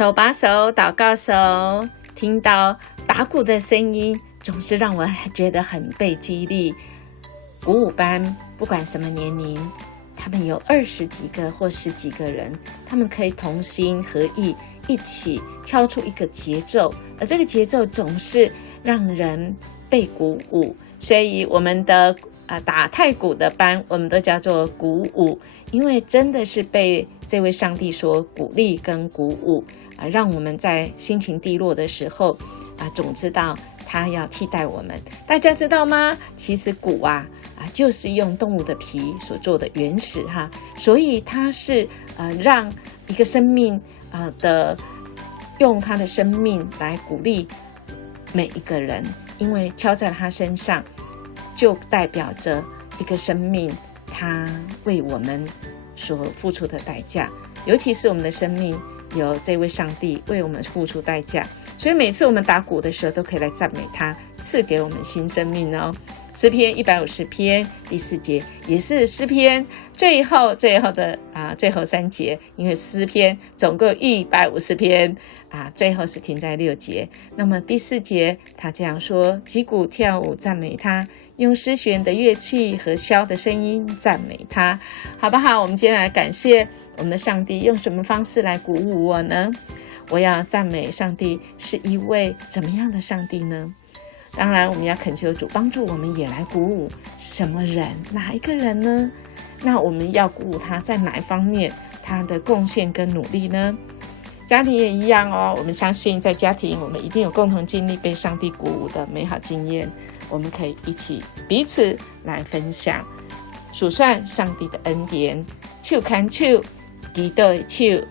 手把手，祷告手，听到打鼓的声音，总是让我觉得很被激励。鼓舞班不管什么年龄，他们有20几个或10几个人，他们可以同心合意，一起敲出一个节奏，而这个节奏总是让人被鼓舞。所以我们的打太鼓的班，我们都叫做鼓舞，因为真的是被这位上帝所鼓励跟鼓舞，让我们在心情低落的时候总知道他要替代我们。大家知道吗？其实鼓就是用动物的皮所做的原始所以它是让一个生命用他的生命来鼓励每一个人，因为敲在他身上就代表着一个生命他为我们所付出的代价，尤其是我们的生命有这位上帝为我们付出代价，所以每次我们打鼓的时候都可以来赞美他，赐给我们新生命哦。诗篇150篇第4节也是诗篇最后的最后3节，因为诗篇总共150篇最后是停在6节。那么第4节他这样说：击鼓跳舞赞美他，用诗弦的乐器和箫的声音赞美他。好不好？我们今天来感谢我们的上帝，用什么方式来鼓舞我呢？我要赞美上帝是一位怎么样的上帝呢？当然我们要恳求主帮助我们也来鼓舞什么人，哪一个人呢？那我们要鼓舞他在哪一方面他的贡献跟努力呢？家庭也一样哦，我们相信在家庭我们一定有共同经历被上帝鼓舞的美好经验，我们可以一起彼此来分享数算上帝的恩典，手牵手祈祷的手